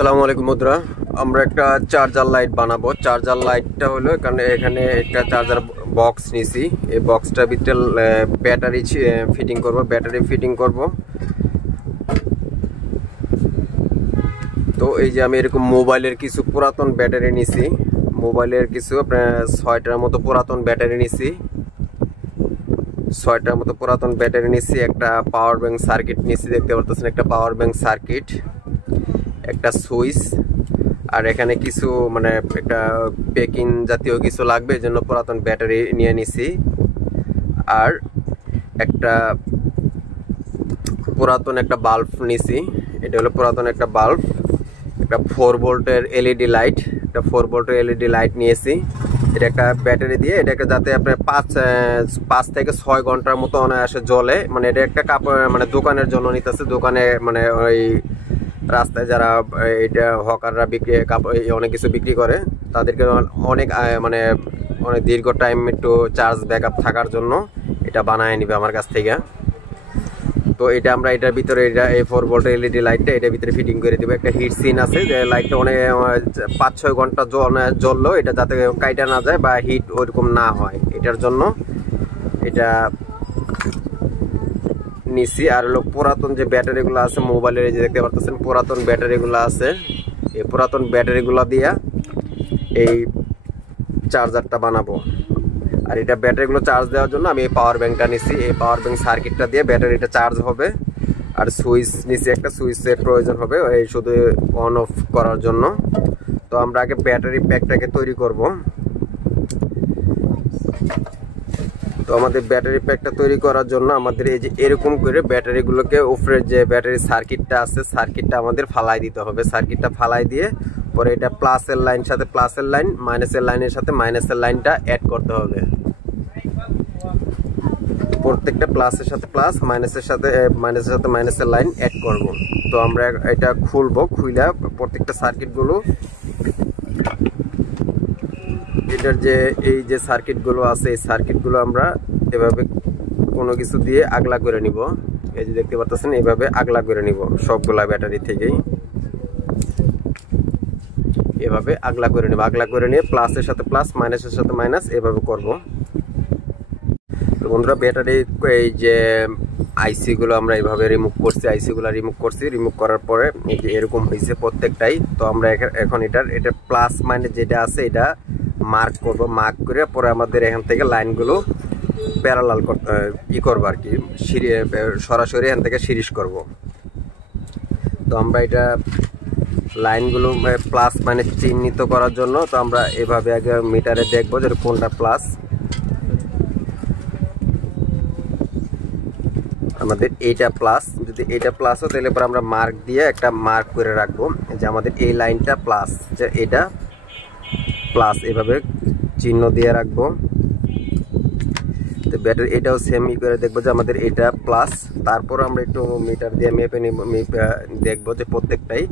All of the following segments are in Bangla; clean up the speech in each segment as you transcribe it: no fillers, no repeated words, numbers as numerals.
আসসালামু আলাইকুম বন্ধুরা, আমরা একটা চার্জার লাইট বানাবো। চার্জার লাইটটা হলো এখানে একটা চার্জার বক্স নিছি। এই বক্সটার ভিতরে ব্যাটারি ফিটিং করব। তো এই যে আমি এরকম মোবাইলের কিছু পুরাতন ব্যাটারি নিছি। মোবাইলের কিছু আপনার 6টার মতো পুরাতন ব্যাটারি নিছি। একটা পাওয়ার ব্যাংক সার্কিট নিছি, দেখতে পারতেছেন একটা পাওয়ার ব্যাংক সার্কিট, একটা সুইচ, আর এখানে কিছু একটা প্যাকিং জাতীয় কিছু লাগবে, এই জন্য পুরাতন ব্যাটারি নিয়ে নিছি। আর একটা পুরাতন একটা বাল্ব নিছি। এটা হলো পুরাতন একটা বাল্ব। একটা 4 ভোল্টের এলইডি লাইট নিয়েছি। এটা একটা ব্যাটারি দিয়ে এটাকে যাতে আপনার 5 থেকে 6 ঘন্টার মতো অনায়াসে জ্বলে। এটা একটা কাপড় দোকানের জন্য নিতেছে। দোকানে ওই রাস্তায় যারা এটা হকাররা অনেক কিছু বিক্রি করে, তাদেরকে অনেক অনেক দীর্ঘ টাইম একটু চার্জ ব্যাকআপ থাকার জন্য এটা বানায় নিবে আমার কাছ থেকে। তো এটা আমরা এটার ভিতরে এই 4 ভোল্টের এলইডি লাইটটা এটার ভিতরে ফিটিং করে দিব। একটা হিট সিন আছে যে লাইটটা অনেক 5-6 ঘন্টা জ্বললো, এটা যাতে কাইটা না যায় বা হিট ওইরকম না হয়, এটার জন্য এটা নিছি। আর হলো পুরাতন যে ব্যাটারিগুলো আছে মোবাইলের, যে দেখতে পারতেছেন পুরাতন ব্যাটারিগুলো আছে, এই পুরাতন ব্যাটারিগুলো দিয়া এই চার্জারটা বানাবো। আর এটা ব্যাটারিগুলো চার্জ দেওয়ার জন্য আমি এই পাওয়ার ব্যাংকটা নিছি। এই পাওয়ার ব্যাংক সার্কিটটা দিয়ে ব্যাটারিটা চার্জ হবে। আর সুইচ নিছি, একটা সুইচের প্রয়োজন হবে এই শুধু অন অফ করার জন্য। তো আমরা আগে ব্যাটারি প্যাকটাকে তৈরি করব। তো আমাদের ব্যাটারি প্যাকটা তৈরি করার জন্য আমাদের এই যে এরকম করে ব্যাটারিগুলোকে উপরে যে ব্যাটারি সার্কিটটা আছে, সার্কিটটা আমাদের ফালাই দিতে হবে। সার্কিটটা ফালাই দিয়ে পরে এটা প্লাসের লাইন সাথে প্লাসের লাইন, মাইনাসের লাইনের সাথে মাইনাসের লাইনটা অ্যাড করতে হবে। প্রত্যেকটা প্লাসের সাথে প্লাস, মাইনাসের সাথে মাইনাসের লাইন অ্যাড করব। তো আমরা এটা খুলবো, খুইলা প্রত্যেকটা সার্কিটগুলো, এটার যে এই যে সার্কিটগুলো আছে এই সার্কিটগুলো আমরা এভাবে কোনো কিছু দিয়ে আগলা করে নিব। এই যে দেখতে পাচ্ছেন এইভাবে আগলা করে নিব সবগুলা ব্যাটারি থেকেই, এভাবে আগলা করে নিয়ে প্লাসের সাথে প্লাস, মাইনাসের সাথে মাইনাস এভাবে করব। তো বন্ধুরা, ব্যাটারি এই যে আইসিগুলো আমরা এইভাবে রিমুভ করছি। রিমুভ করার পরে এই যে এরকম হয়েছে প্রত্যেকটাই। তো আমরা এখন এটা প্লাস মাইনাস যেটা আছে এটা মার্ক করব। মার্ক করে পরে আমাদের এখান থেকে লাইনগুলো প্যারালাল করবো আর কি, সরাসরি এখান থেকে সিরিজ করব। তো আমরা এটা লাইনগুলো প্লাস মাইনাস চিহ্নিত করার জন্য তো আমরা এভাবে আগে মিটারে দেখবো যে কোনটা প্লাস। আমাদের এইটা প্লাস, যদি এটা প্লাস হয় তাহলে পরে আমরা মার্ক দিয়ে একটা মার্ক করে রাখবো যে আমাদের এই লাইনটা প্লাস, যে এটা প্লাস, এভাবে চিহ্ন দিয়ে রাখবো। তো ব্যাটারি এটাও সেম করে দেখবো যে আমাদের এটা প্লাস। তারপর আমরা একটু মিটার দিয়ে মেপে দেখবো যে প্রত্যেকটাই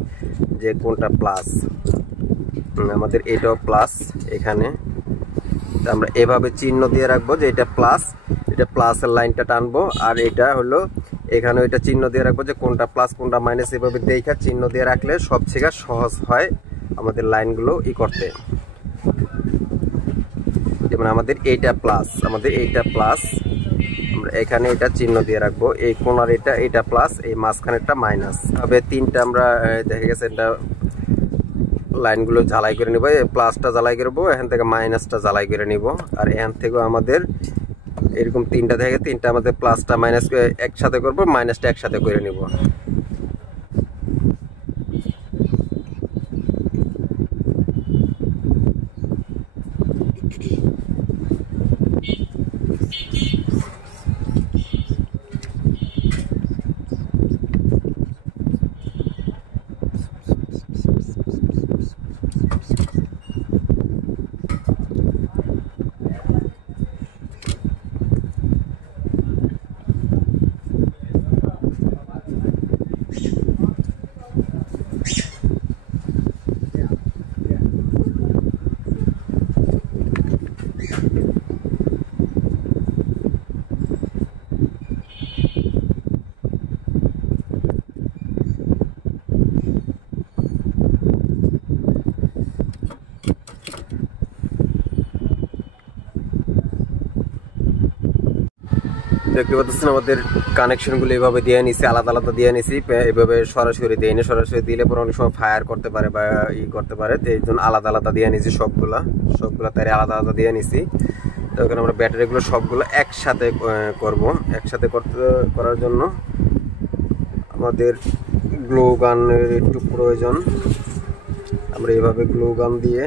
যে কোনটা প্লাস। আমাদের এটাও প্লাস এখানে। আমরা এভাবে চিহ্ন দিয়ে রাখবো যে এটা প্লাস, এটা প্লাসের লাইনটা টানবো। আর এটা হলো এখানে এটা চিহ্ন দিয়ে রাখবো যে কোনটা প্লাস কোনটা মাইনাস। এভাবে দেখা চিহ্ন দিয়ে রাখলে সবচেয়ে সহজ হয় আমাদের লাইনগুলো করতে। যেমন আমাদের এইটা প্লাস, আমরা এখানে এটা চিহ্ন দিয়ে রাখবো। এই কোণার এটা প্লাস, এই মাঝখানেরটা মাইনাস। তবে তিনটা আমরা দেখা গেছে এটা লাইনগুলো ঝালাই করে নিব। প্লাসটা ঝালাই করবো, এখান থেকে মাইনাসটা ঝালাই করে নিব। আর এখান থেকেও আমাদের এরকম তিনটা আমাদের প্লাসটা মাইনাস একসাথে করবো, মাইনাসটা একসাথে করে নিব। দেখতে পাচ্ছেন আমাদের কানেকশনগুলো এভাবে দিয়ে নিছি, আলাদা আলাদা দিয়ে নিছি। এভাবে সরাসরি দিয়ে নি, সরাসরি দিলে পরে অনেক সময় ফায়ার করতে পারে বা করতে পারে, তো এই জন্য আলাদা আলাদা দিয়ে নিছি। সবগুলা তাই আলাদা আলাদা দিয়ে নিছি। তো এখানে আমরা ব্যাটারিগুলো সবগুলো একসাথে করব। একসাথে করার জন্য আমাদের গ্লু গানের একটু প্রয়োজন। আমরা এইভাবে গ্লু গান দিয়ে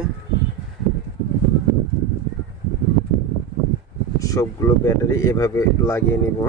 সবগুলো ব্যাটারি এভাবে লাগিয়ে নিব।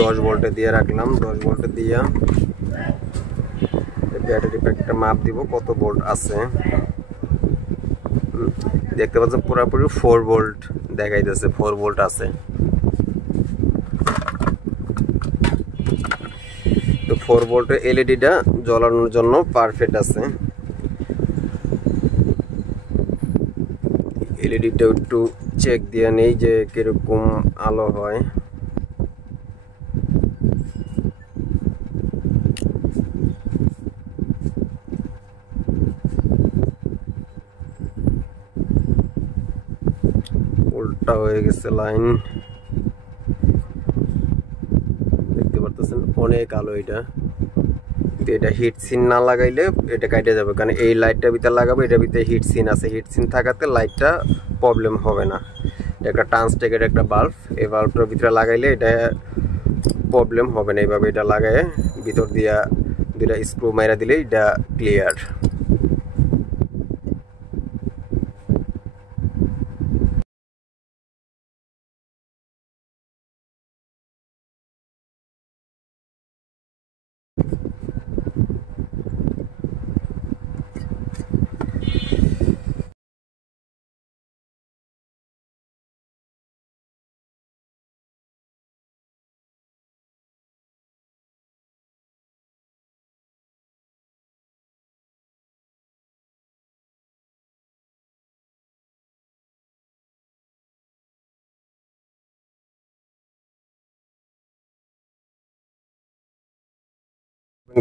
দশ ভোল্টে দিয়ে রাখলাম। 10 ভোল্টে দিয়ে ব্যাটারি প্যাকটা মাপ দিব কত ভোল্ট আছে। দেখতে পাচ্ছেন পুরোপুরি 4 ভোল্ট দেখাইতেছে, 4 ভোল্ট আছে। তো 4 ভোল্টের এলইডিটা জ্বলানোর জন্য পারফেক্ট আছে। এলইডিটা একটু চেক দিয়ে নেই যে কিরকম আলো হয়। উল্টা হয়ে গেছে লাইন, দেখতে পারতেছেন অনেক আলো। এটা হিট সিন না লাগাইলে এটা কাটে যাবে, কারণ এই লাইটটার ভিতরে লাগাবো, এটার ভিতরে হিট সিন আছে। হিট সিন থাকাতে লাইটটা প্রবলেম হবে না। এটা একটা ট্রান্সটেকের একটা বাল্ব, এই বাল্বটার ভিতরে লাগাইলে এটা প্রবলেম হবে না। এইভাবে এটা লাগায় ভিতর দিয়া দুইটা স্ক্রু মাইরা দিলে এটা ক্লিয়ার।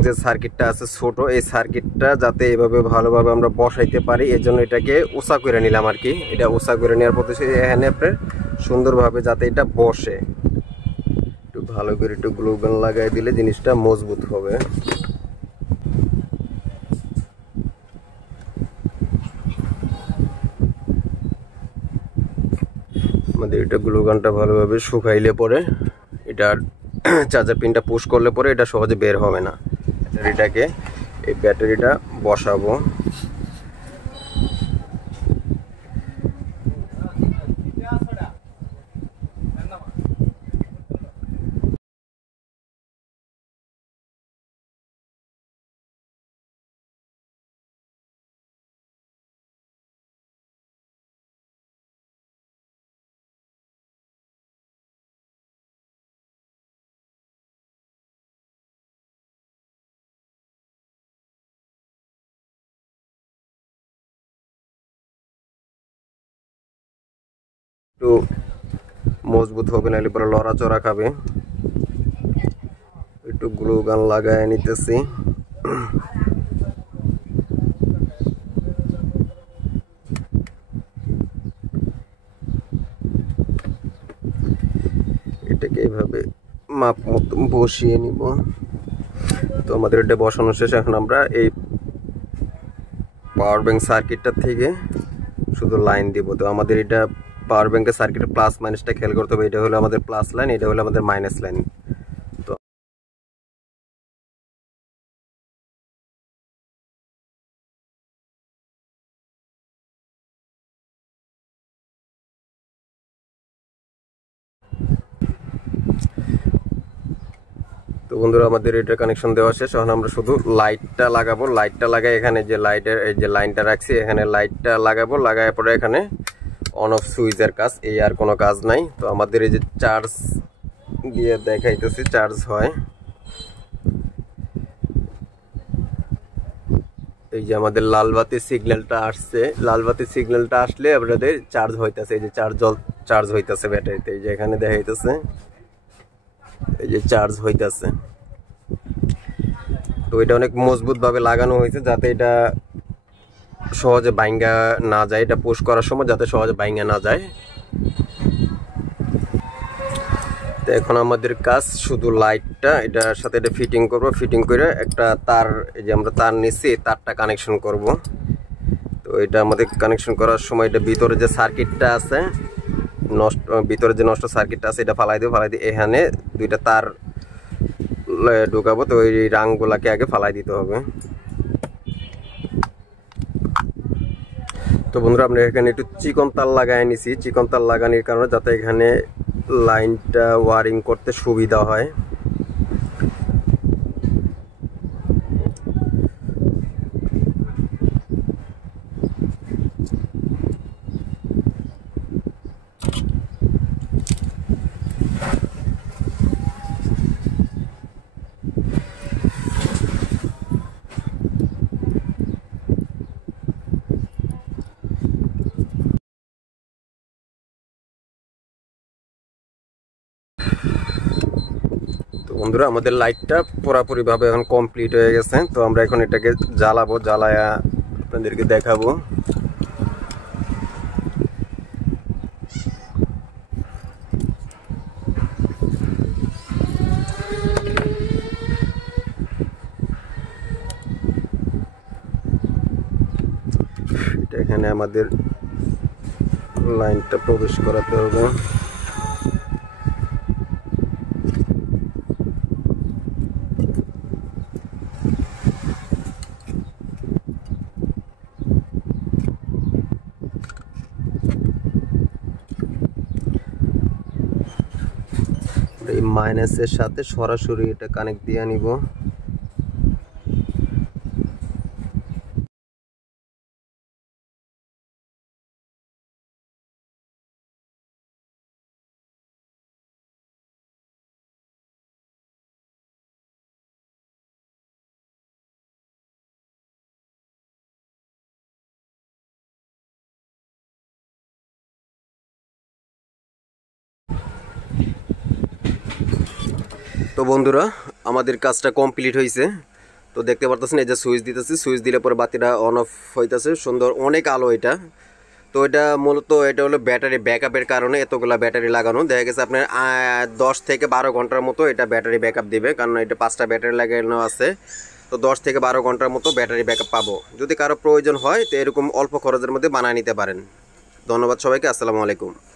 যে সার্কিটটা আছে ছোট, এই সার্কিটটা যাতে এভাবে ভালোভাবে আমরা বসাইতে পারি এর জন্য এটাকে উঁচা করে নিলাম আর কি। এটা উঁচা করে নেওয়ার পর এখানে আপনার সুন্দরভাবে যাতে এটা বসে, একটু ভালো করে একটু গ্লু গান লাগাই দিলে জিনিসটা মজবুত হবে। আমাদের এটা গ্লু গানটা ভালোভাবে শুকাইলে পরে এটা চার্জার পিনটা পুশ করলে পরে এটা সহজে বের হবে না। ব্যাটারিটাকে, এই ব্যাটারিটা বসাবো। একটু মজবুত হবে, নাহলে পরে লড়াচড়া খাবে। একটু গ্লু গান লাগায় নিতেছি। এটাকে এইভাবে মাপ মতো বসিয়ে নিব। তো আমাদের এটা বসানো শেষ। এখন আমরা এই পাওয়ার ব্যাংক সার্কিটটা থেকে শুধু লাইন দিব। তো আমাদের এটা পাওয়ার ব্যাংকের সার্কিটের প্লাস মাইনাসটা খেয়াল করতে হবে। এটা হলো আমাদের প্লাস লাইন, এটা হলো আমাদের মাইনাস লাইন। তো বন্ধুরা আমাদের এটা কানেকশন দেওয়া শেষ। এখন আমরা শুধু লাইটটা লাগাবো। লাইটটা লাগাই এখানে যে লাইটের এই যে লাইনটা রাখছি এখানে লাইটটা লাগাবো, লাগায় পরে এখানে অন অফ সুইচের কাজ, এই আর কোনো কাজ নাই। তো আমাদের এই যে চার্জ দিয়ে দেখাইতেছি চার্জ হয়, এই যে আমাদের লাল বাতি সিগন্যালটা আসছে, লাল বাতি সিগন্যালটা আসলে আপনাদের চার্জ হইতাছে, এই যে চার্জ হইতাছে ব্যাটারিতে, এই যে এখানে দেখাইতেছে এই যে চার্জ হইতাছে। তো এটা অনেক মজবুত ভাবে লাগানো হয়েছে যাতে এটা সহজে ভাঙ্গা না যায়, এটা পুশ করার সময় যাতে সহজে ভাঙ্গা না যায়। তো এখন আমাদের কাজ শুধু লাইটটা এটার সাথে এটা ফিটিং করব, ফিটিং করে একটা তার, এই যে আমরা তার নিচ্ছি তারটা কানেকশন করব। তো এটা আমাদের কানেকশন করার সময় এটা ভিতরে যে সার্কিটটা আছে নষ্ট, ভিতরে যে নষ্ট সার্কিটটা আছে এটা ফালাই দিয়ে এখানে দুইটা তার ঢুকাবো। তো এই রাংগুলাকে আগে ফালাই দিতে হবে। তো বন্ধুরা আমরা এখানে একটু চিকন তার লাগাই নিছি, চিকন তার লাগানোর কারণে যাতে এখানে লাইনটা ওয়ারিং করতে সুবিধা হয়। তো বন্ধুরা আমাদের লাইটটা পুরোপুরি ভাবে এখন কমপ্লিট হয়ে গেছে। তো আমরা এখন এটাকে জ্বালাবো, জ্বালায়া আপনাদেরকে দেখাবো। এটা এখানে আমাদের লাইনটা প্রবেশ করাতে হবে। এই মাইনাসের সাথে সরাসরি এটা কানেক্ট দিয়ে নিব। তো বন্ধুরা আমাদের কাজটা কমপ্লিট হয়েছে। তো দেখতে পারতেছেন এই যে সুইচ দিতেছি, সুইচ দিলে পরে বাতিটা অন অফ হইতেছে, সুন্দর অনেক আলো এটা। তো এটা মূলত এটা হলো ব্যাটারি ব্যাকআপের কারণে এতগুলা ব্যাটারি লাগানো, দেখা গেছে আপনার 10 থেকে 12 ঘন্টার মতো এটা ব্যাটারি ব্যাকআপ দিবে, কারণ এটা 5টা ব্যাটারি লাগানো আছে। তো 10 থেকে 12 ঘন্টার মতো ব্যাটারি ব্যাকআপ পাবো। যদি কারো প্রয়োজন হয় তো এরকম অল্প খরচের মধ্যে বানিয়ে নিতে পারেন। ধন্যবাদ সবাইকে, আসসালামু আলাইকুম।